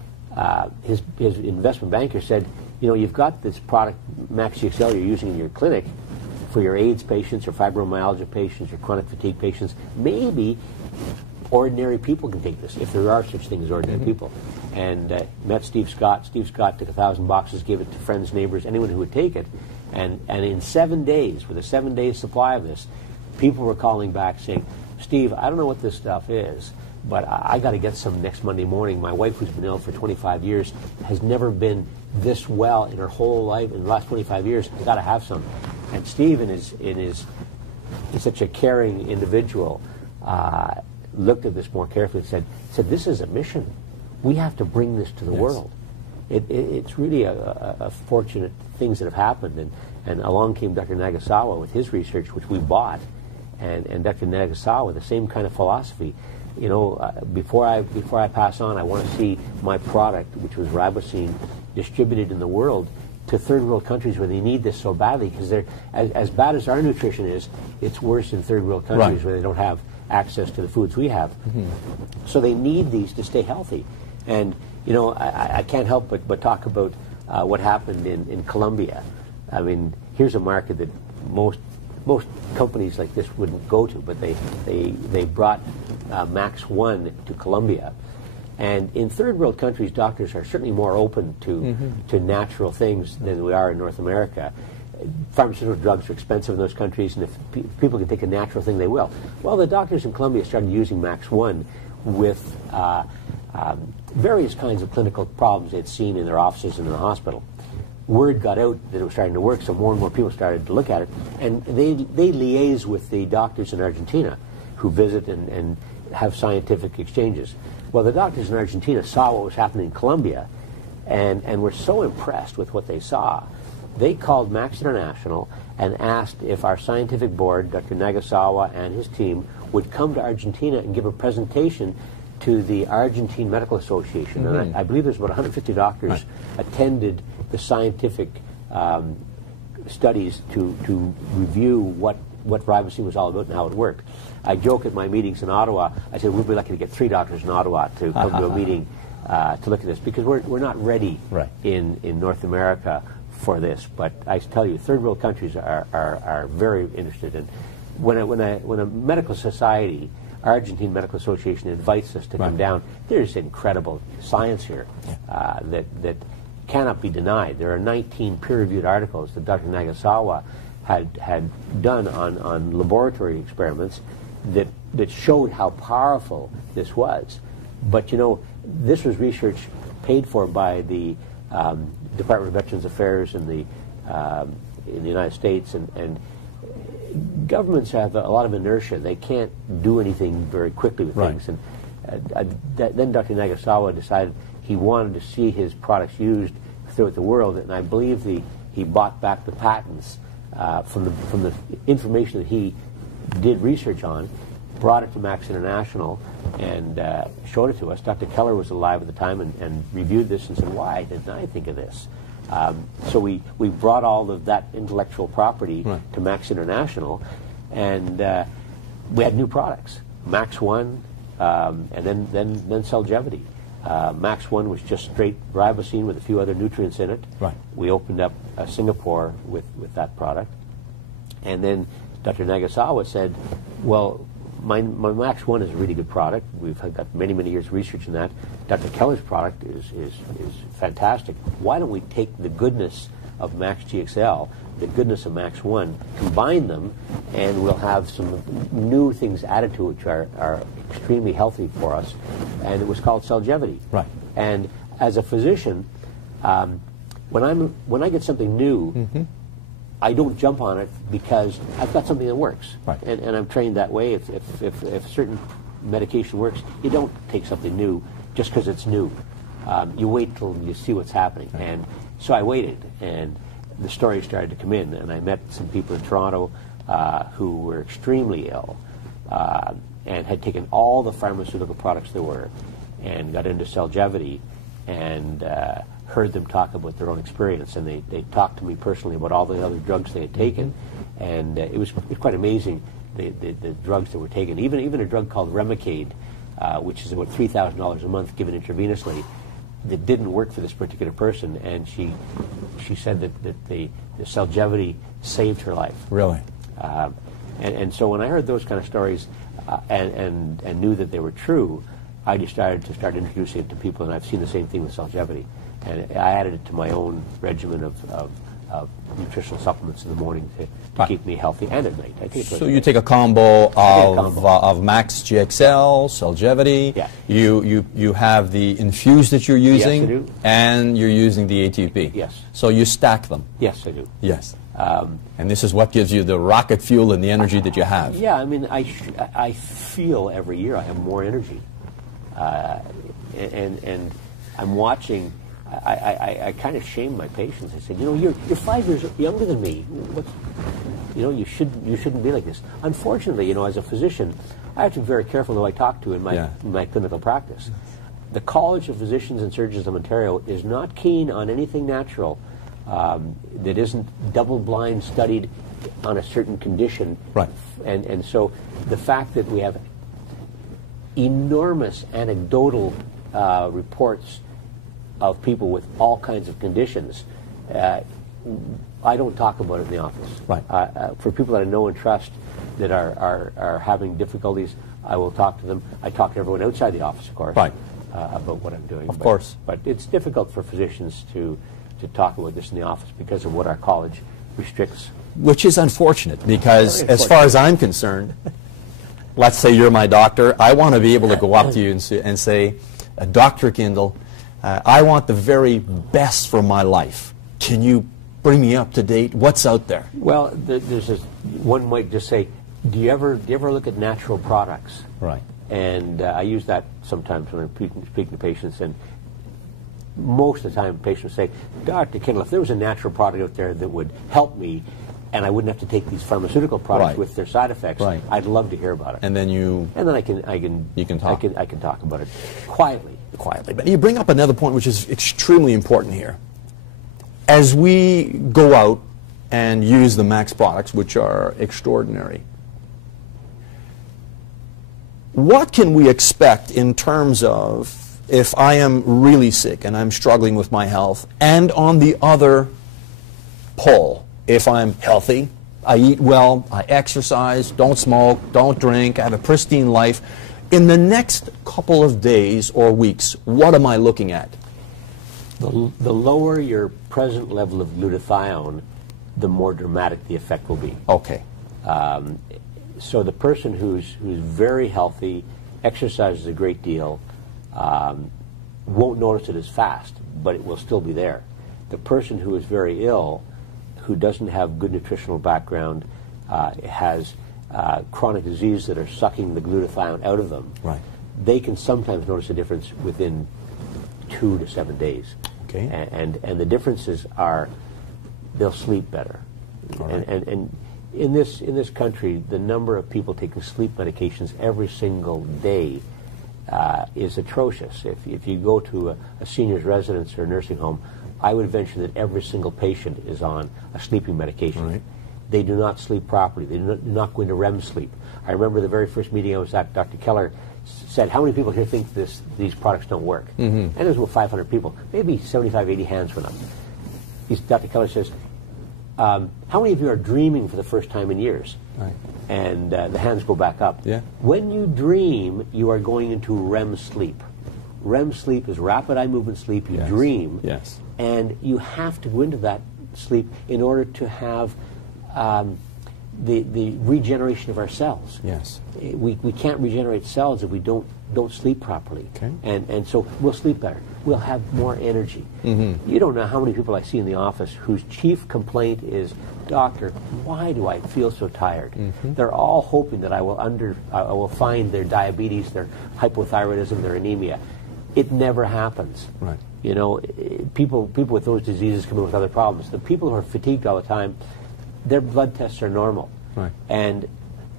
investment banker said, you know, you've got this product, Max GXL, you're using in your clinic for your AIDS patients, or fibromyalgia patients, or chronic fatigue patients. Maybe ordinary people can take this, if there are such things as ordinary people. And met Steve Scott. Steve Scott took 1,000 boxes, gave it to friends, neighbors, anyone who would take it. And in 7 days, with a 7-day supply of this, people were calling back saying, Steve, I don't know what this stuff is, but I got to get some next Monday morning. My wife, who's been ill for 25 years, has never been this well in her whole life. In the last 25 years, I got to have some. And Steve, he's such a caring individual. looked at this more carefully and said, this is a mission. We have to bring this to the world. It's really a fortunate things that have happened. And along came Dr. Nagasawa with his research, which we bought. And Dr. Nagasawa, the same kind of philosophy. You know, before I pass on, I want to see my product, which was RiboCeine, distributed in the world to third world countries where they need this so badly, because they're as bad as our nutrition is, it's worse in third world countries where they don't have access to the foods we have. So they need these to stay healthy. And you know, I can't help but talk about what happened in Colombia. I mean, here's a market that most companies like this wouldn't go to, but they brought Max 1 to Colombia. And in third world countries, doctors are certainly more open to natural things than we are in North America. Pharmaceutical drugs are expensive in those countries, and if people can take a natural thing, they will. Well, the doctors in Colombia started using Max 1 with various kinds of clinical problems they'd seen in their offices and in the hospital. Word got out that it was starting to work, so more and more people started to look at it. And they liaise with the doctors in Argentina who visit and have scientific exchanges. Well, the doctors in Argentina saw what was happening in Colombia and were so impressed with what they saw. They called Max International and asked if our scientific board, Dr. Nagasawa and his team, would come to Argentina and give a presentation to the Argentine Medical Association. And I believe there's about 150 doctors attended the scientific studies to review what RiboCeine was all about and how it worked. I joke at my meetings in Ottawa, I said we'd be lucky to get 3 doctors in Ottawa to come to a meeting to look at this, because we're not ready in North America for this. But I tell you, third world countries are very interested. And when a medical society, Argentine Medical Association, invites us to come down, there's incredible science here that cannot be denied. There are 19 peer-reviewed articles that Dr. Nagasawa had done on laboratory experiments that showed how powerful this was. But you know, this was research paid for by the Department of Veterans Affairs in the United States, and governments have a lot of inertia. They can't do anything very quickly with things. And then Dr. Nagasawa decided he wanted to see his products used throughout the world, and I believe he bought back the patents from the information that he did research on, brought it to Max International, and showed it to us. Dr. Keller was alive at the time and reviewed this and said, why didn't I think of this? So we brought all of that intellectual property to Max International, and we had new products. Max 1, and then Celgevity. Max 1 was just straight RiboCeine with a few other nutrients in it. We opened up Singapore with that product. And then Dr. Nagasawa said, well, my Max 1 is a really good product. We've got many, many years of research in that. Dr. Keller's product is fantastic. Why don't we take the goodness of Max GXL, the goodness of Max 1, combine them, and we'll have some new things added to it which are extremely healthy for us. And it was called Celgevity. And as a physician, when I get something new, I don't jump on it because I've got something that works. And I'm trained that way. If certain medication works, you don't take something new just because it's new. You wait till you see what's happening. And so I waited, and the stories started to come in, and I met some people in Toronto who were extremely ill and had taken all the pharmaceutical products there were and got into Celgevity and heard them talk about their own experience, and they talked to me personally about all the other drugs they had taken, and it was quite amazing the drugs that were taken. Even a drug called Remicade, which is about $3,000 a month given intravenously, that didn't work for this particular person, and she said that the Celgevity saved her life. Really? And so when I heard those kind of stories and knew that they were true, I decided to start introducing it to people, and I've seen the same thing with Celgevity. And I added it to my own regimen of nutritional supplements in the morning to keep me healthy, and at night. I think so you take a combo of Max GXL, Celgevity. You have the infused that you're using, yes, I do. And you're using the ATP. Yes. So you stack them. Yes, I do. Yes. And this is what gives you the rocket fuel and the energy that you have. Yeah, I mean, I feel every year I have more energy. And I'm watching, I kind of shame my patients. I say, you know, you're 5 years younger than me. You know, you shouldn't be like this. Unfortunately, you know, as a physician, I have to be very careful who I talk to in my clinical practice. The College of Physicians and Surgeons of Ontario is not keen on anything natural that isn't double-blind studied on a certain condition. Right. And so the fact that we have enormous anecdotal reports of people with all kinds of conditions, I don't talk about it in the office. Right. For people that I know and trust that are having difficulties, I will talk to them. I talk to everyone outside the office, of course, right. About what I'm doing. Of course. But it's difficult for physicians to talk about this in the office because of what our college restricts. Which is unfortunate, because as far as I'm concerned, let's say you're my doctor, I want to be able to go up to you and say, Dr. Kindle, I want the very best for my life. Can you bring me up to date? What's out there? Well, there's one might just say, do you ever look at natural products? Right. And I use that sometimes when I'm speaking to patients, and most of the time patients say, Dr. Kindle, if there was a natural product out there that would help me and I wouldn't have to take these pharmaceutical products right. with their side effects, right. I'd love to hear about it. And then I can talk. I can talk about it quietly. But you bring up another point which is extremely important here. As we go out and use the Max products, which are extraordinary, what can we expect in terms of if I am really sick and I'm struggling with my health, and on the other pole, if I'm healthy, I eat well, I exercise, don't smoke, don't drink, I have a pristine life, in the next couple of days or weeks, what am I looking at? The lower your present level of glutathione, the more dramatic the effect will be. Okay. So the person who's very healthy, exercises a great deal, won't notice it as fast, but it will still be there. The person who is very ill, who doesn't have good nutritional background, has chronic disease that are sucking the glutathione out of them, right. They can sometimes notice a difference within 2 to 7 days. Okay. And the differences are they'll sleep better. Right. And in this country, the number of people taking sleep medications every single day is atrocious. If you go to a senior's residence or a nursing home, I would venture that every single patient is on a sleeping medication. Right. They do not sleep properly. They do not go into REM sleep. I remember the very first meeting I was at, Dr. Keller said, how many people here think these products don't work? Mm-hmm. And it was about 500 people. Maybe 75, 80 hands went up. Dr. Keller says, how many of you are dreaming for the first time in years? Right. And the hands go back up. Yeah. When you dream, you are going into REM sleep. REM sleep is rapid eye movement sleep. You yes. dream. Yes. And you have to go into that sleep in order to have the regeneration of our cells. Yes. We can't regenerate cells if we don't sleep properly. Okay. And so we'll sleep better. We'll have more energy. Mm-hmm. You don't know how many people I see in the office whose chief complaint is, Doctor, why do I feel so tired? Mm-hmm. They're all hoping that I will find their diabetes, their hypothyroidism, their anemia. It never happens. Right. You know, people with those diseases come in with other problems. The people who are fatigued all the time, their blood tests are normal. Right. And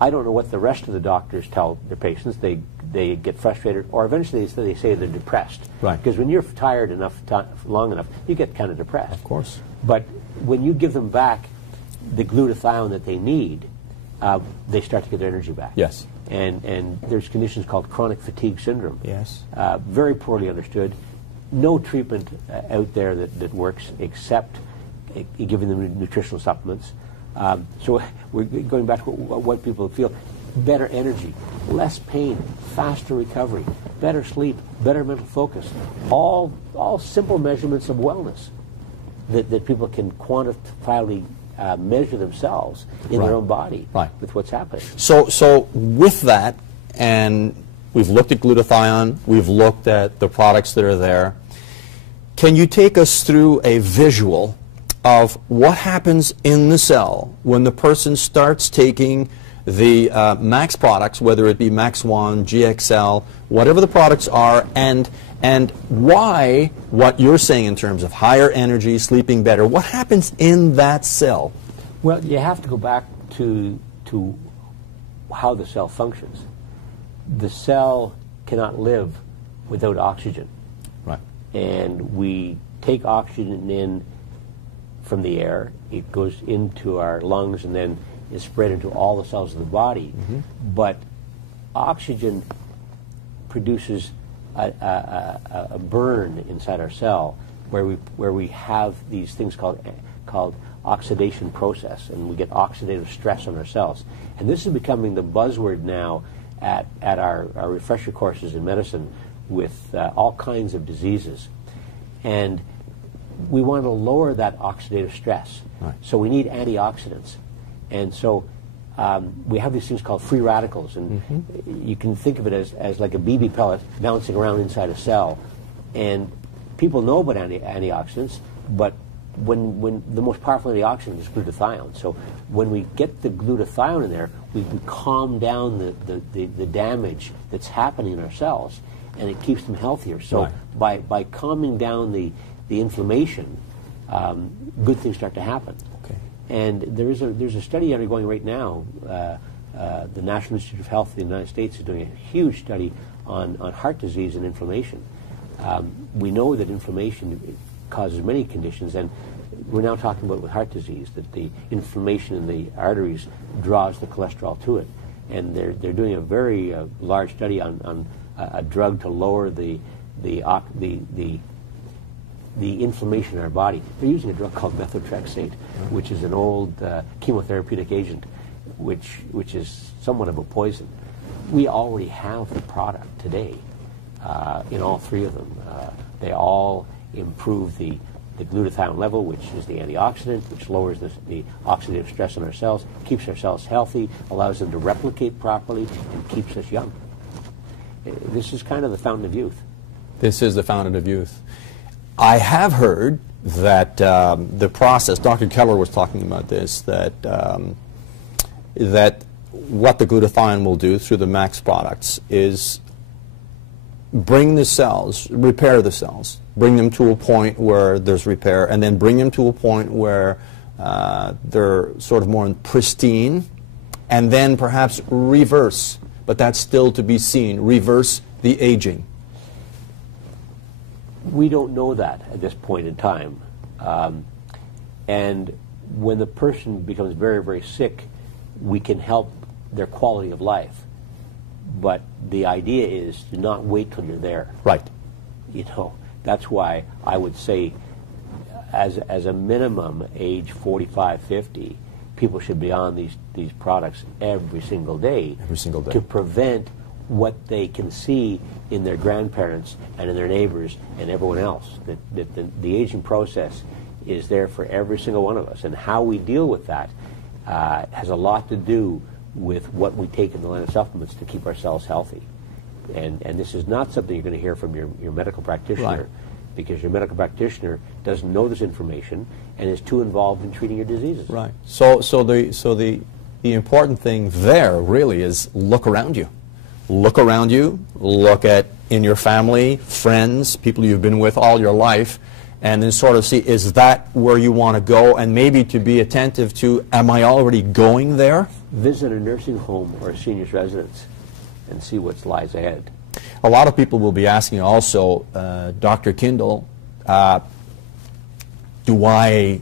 I don't know what the rest of the doctors tell their patients. They get frustrated, or eventually they say they're depressed. Right. Because when you're tired enough, long enough, you get kind of depressed. Of course. But when you give them back the glutathione that they need, they start to get their energy back. Yes. And there's conditions called chronic fatigue syndrome. Yes. Very poorly understood. No treatment out there that works except giving them nutritional supplements. So we're going back to what people feel. Better energy, less pain, faster recovery, better sleep, better mental focus. All simple measurements of wellness that people can quantifiably measure themselves in right. their own body right. with what's happening. So with that, and we've looked at glutathione, we've looked at the products that are there, can you take us through a visual of what happens in the cell when the person starts taking the Max products, whether it be Max 1, GXL, whatever the products are, and why what you're saying in terms of higher energy, sleeping better, what happens in that cell? Well, you have to go back to how the cell functions. The cell cannot live without oxygen. Right. And we take oxygen in from the air, it goes into our lungs and then is spread into all the cells of the body. Mm-hmm. But oxygen produces a burn inside our cell where we have these things called oxidation process, and we get oxidative stress on our cells. And this is becoming the buzzword now at our refresher courses in medicine with all kinds of diseases. And we want to lower that oxidative stress. Right. So we need antioxidants. And so we have these things called free radicals, and you can think of it as like a BB pellet bouncing around inside a cell. And people know about antioxidants, but when the most powerful antioxidant is glutathione. So when we get the glutathione in there, we calm down the damage that's happening in our cells, and it keeps them healthier. So right. by calming down the inflammation, good things start to happen. Okay. And there's a study undergoing right now. The National Institute of Health of the United States is doing a huge study on heart disease and inflammation. We know that inflammation causes many conditions, and we're now talking about with heart disease that the inflammation in the arteries draws the cholesterol to it. And they're doing a very large study on a drug to lower the inflammation in our body. They're using a drug called methotrexate, which is an old chemotherapeutic agent, which is somewhat of a poison. We already have the product today in all three of them. They all improve the glutathione level, which is the antioxidant, which lowers the oxidative stress on our cells, keeps our cells healthy, allows them to replicate properly, and keeps us young. This is kind of the fountain of youth. This is the fountain of youth. I have heard that the process, Dr. Keller was talking about this, that what the glutathione will do through the Max products is bring the cells, repair the cells, bring them to a point where there's repair, and then bring them to a point where they're sort of more pristine, and then perhaps reverse, but that's still to be seen, reverse the aging. We don't know that at this point in time. And when the person becomes very, very sick, we can help their quality of life. But the idea is to not wait till you're there. Right. You know, that's why I would say as a minimum, age 45, 50, people should be on these products every single day. Every single day. To prevent what they can see in their grandparents and in their neighbors and everyone else. That the aging process is there for every single one of us. And how we deal with that has a lot to do with what we take in the line of supplements to keep ourselves healthy. And this is not something you're going to hear from your medical practitioner, right, because your medical practitioner doesn't know this information and is too involved in treating your diseases. Right. So the important thing there really is look around you. Look around you, look at in your family, friends, people you've been with all your life, and then sort of see, is that where you want to go, and maybe to be attentive to, am I already going there? Visit a nursing home or a senior's residence and see what lies ahead. A lot of people will be asking also, Dr. Kindle, do I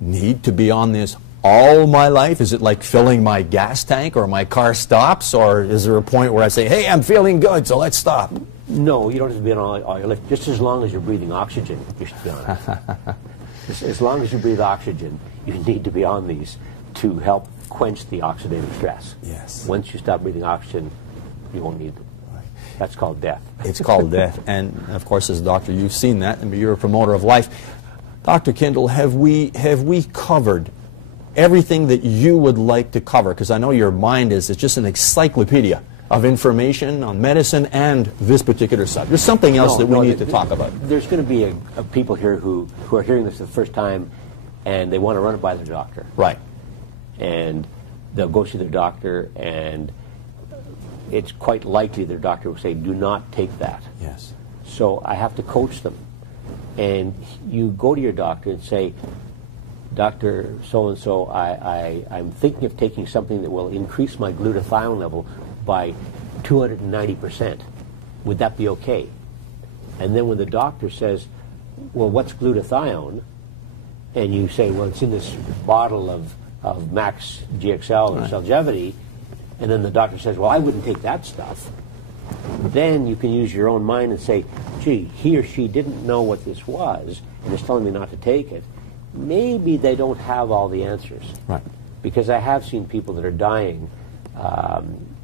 need to be on this all my life? Is it like filling my gas tank or my car stops, or is there a point where I say, hey, I'm feeling good, so let's stop? No, you don't have to be on all your life. Just as long as you're breathing oxygen, you should be on it. As long as you breathe oxygen, you need to be on these to help quench the oxidative stress. Yes. Once you stop breathing oxygen, you won't need them. Right. That's called death. It's called death. And, of course, as a doctor, you've seen that, and you're a promoter of life. Dr. Kindle, have we covered everything that you would like to cover? Because I know your mind is just an encyclopedia of information on medicine and this particular subject. There's something else that we need to talk about. There's going to be people here who are hearing this for the first time, and they want to run it by their doctor. Right. And they'll go see their doctor, and it's quite likely their doctor will say, do not take that. Yes. So I have to coach them. And you go to your doctor and say, Dr. So-and-so, I'm thinking of taking something that will increase my glutathione level by 290%. Would that be okay? And then when the doctor says, well, what's glutathione? And you say, well, it's in this bottle of Max GXL or Celgevity, and then the doctor says, well, I wouldn't take that stuff. Then you can use your own mind and say, gee, he or she didn't know what this was and is telling me not to take it. Maybe they don't have all the answers. Right. Because I have seen people that are dying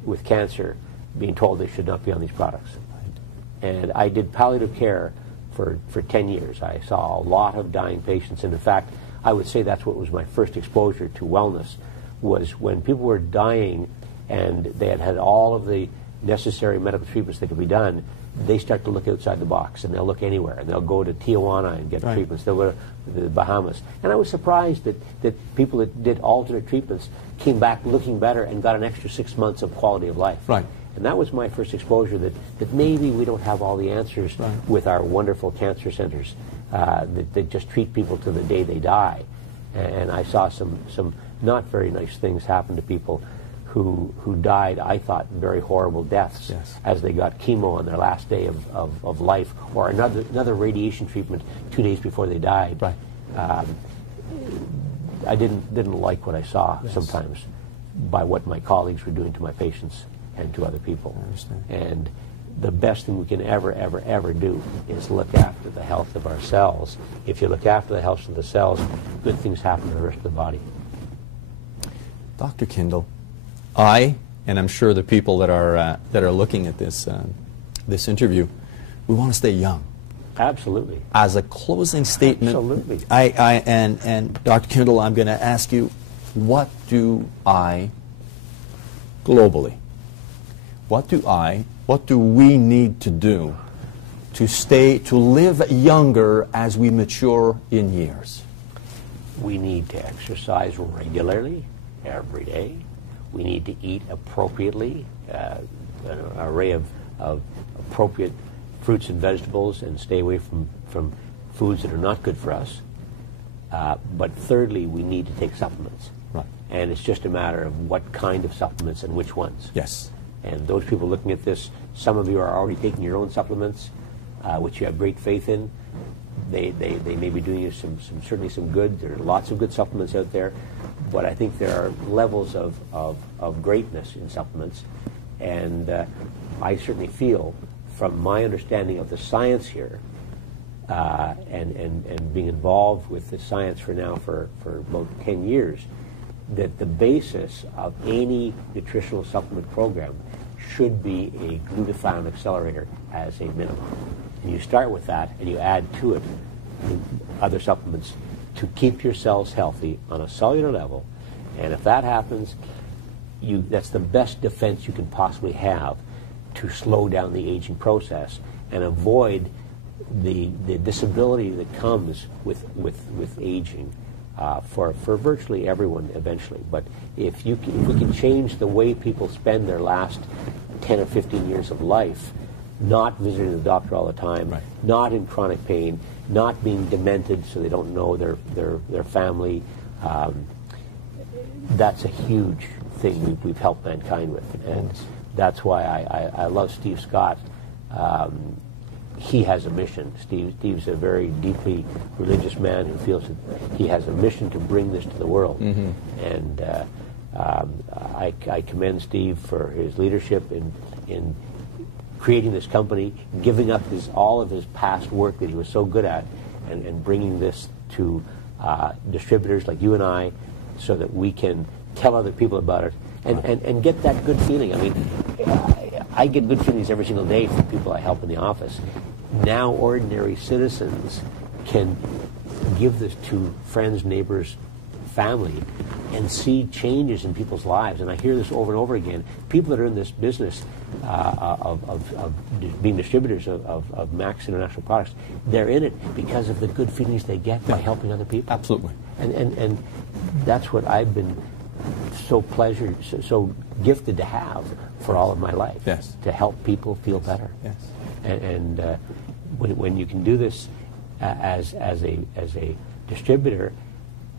with cancer being told they should not be on these products. Right. And I did palliative care for 10 years. I saw a lot of dying patients, and in fact, I would say that's what was my first exposure to wellness, was when people were dying and they had had all of the necessary medical treatments that could be done, they start to look outside the box, and they'll look anywhere, and they'll go to Tijuana and get treatments. They'll go to the Bahamas. And I was surprised that people that did alternate treatments came back looking better and got an extra 6 months of quality of life. Right. And that was my first exposure that maybe we don't have all the answers with our wonderful cancer centers that just treat people to the day they die. And I saw some not very nice things happen to people who died, I thought, very horrible deaths as they got chemo on their last day of life, or another radiation treatment 2 days before they died. Right. I didn't like what I saw sometimes by what my colleagues were doing to my patients and to other people. I understand. And the best thing we can ever do is look after the health of our cells. If you look after the health of the cells, good things happen to the rest of the body. Dr. Kindle, and I'm sure the people that are looking at this interview, we want to stay young. Absolutely. As a closing statement, absolutely. And Dr. Kindle, I'm going to ask you, what do globally, what do we need to do to live younger as we mature in years? We need to exercise regularly, every day. We need to eat appropriately, an array of appropriate fruits and vegetables, and stay away from foods that are not good for us. But thirdly, we need to take supplements. Right. And it's just a matter of what kind of supplements and which ones. Yes. And those people looking at this, some of you are already taking your own supplements, which you have great faith in. They may be doing you certainly some good. There are lots of good supplements out there, but I think there are levels of greatness in supplements. And I certainly feel, from my understanding of the science here, and being involved with the science for about 10 years, that the basis of any nutritional supplement program should be a glutathione accelerator as a minimum. And you start with that, and you add to it other supplements to keep your cells healthy on a cellular level. And if that happens, that's the best defense you can possibly have to slow down the aging process and avoid the disability that comes with aging for virtually everyone eventually. But if we can change the way people spend their last 10 or 15 years of life, not visiting the doctor all the time, not in chronic pain, not being demented so they don't know their family, that's a huge thing we've helped mankind with. And that's why I love Steve Scott. He has a mission. Steve's a very deeply religious man who feels that he has a mission to bring this to the world. Mm-hmm. And I commend Steve for his leadership in creating this company, giving up all of his past work that he was so good at, and bringing this to distributors like you and I, so that we can tell other people about it and get that good feeling. I mean, I get good feelings every single day from people I help in the office. Now ordinary citizens can give this to friends, neighbors, family, and see changes in people's lives. And I hear this over and over again. People that are in this business of being distributors of Max International products, they're in it because of the good feelings they get by helping other people. Absolutely. And that's what I've been so so gifted to have for all of my life. Yes. To help people feel better. Yes. And when you can do this as a distributor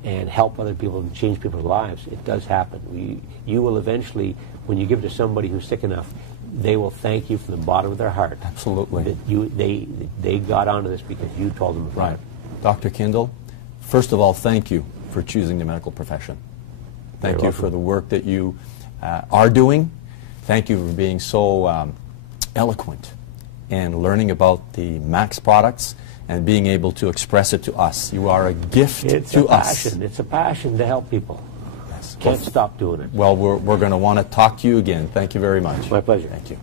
and help other people and change people's lives, it does happen. You will eventually, when you give it to somebody who's sick enough, they will thank you from the bottom of their heart. Absolutely. That they got onto this because you told them about it. Dr. Kindle, first of all, thank you for choosing the medical profession. Thank you for the work that you are doing. Thank you for being so eloquent and learning about the Max products and being able to express it to us. You are a gift to us. It's a passion to help people. Yes. Can't stop doing it. Well, we're going to want to talk to you again. Thank you very much. My pleasure. Thank you.